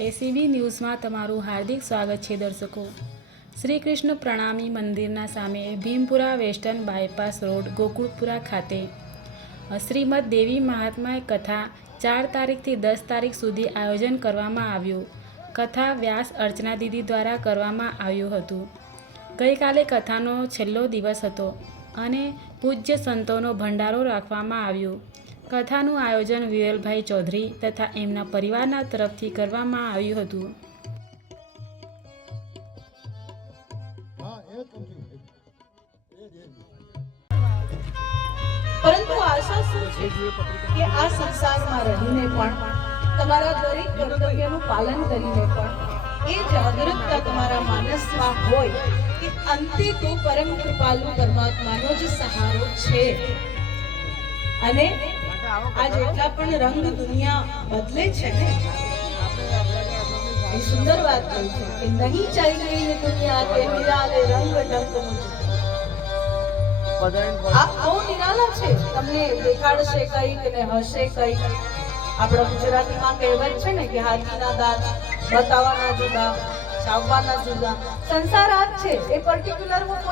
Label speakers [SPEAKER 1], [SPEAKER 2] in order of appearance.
[SPEAKER 1] ACB ન્યૂઝમાં તમારું હાર્દિક સ્વાગત છે દર્શકો. શ્રી કૃષ્ણ પ્રણામી મંદિરના સામે Bhimpura western bypass road, Gokulpura ખાતે. શ્રીમદ દેવી મહાત્માએ કથા ચાર તારીખથી દસ તારીખ સુધી આયોજન કરવામાં આવ્યું. કથા વ્યાસ અર્ચના દીદી દ્વારા કરવામાં આવ્યું હતું. ગઈકાલે કથાનો છેલ્લો દિવસ હતો અને પૂજ્ય સંતોનો ભંડારો રાખવામાં આવ્યો. કથાનું આયોજન વિરલભાઈ ચૌધરી તથા એમના પરિવારના તરફથી કરવામાં આવ્યું હતું.
[SPEAKER 2] પરંતુ આશા શું છે કે આ સંસારમાં રહીને પણ, તમારા દરેક કર્તવ્યનું પાલન કરીને પણ, એ જાગૃતતા તમારા માનસમાં હોય કે અંતે તો પરમ કૃપાલુ પરમાત્માનો જ સહારો છે અને આ જેટલા પણ રંગ દુનિયા બદલે છે ને? એ સુંદર વાત કહી છે કે નહીં ચાલી ગઈ ને દુનિયા કે નિરાલે રંગ મુજબ. આ બહુ નિરાલા છે. તમને દેખાડશે કંઈક ને હશે કંઈક. આપણા ગુજરાતીમાં કહેવત છે ને કે હાથીના દાંત બતાવવાના જુદા ચાવવાના જુદા. સંસાર આ છે. એ પર્ટિક્યુલર કોઈ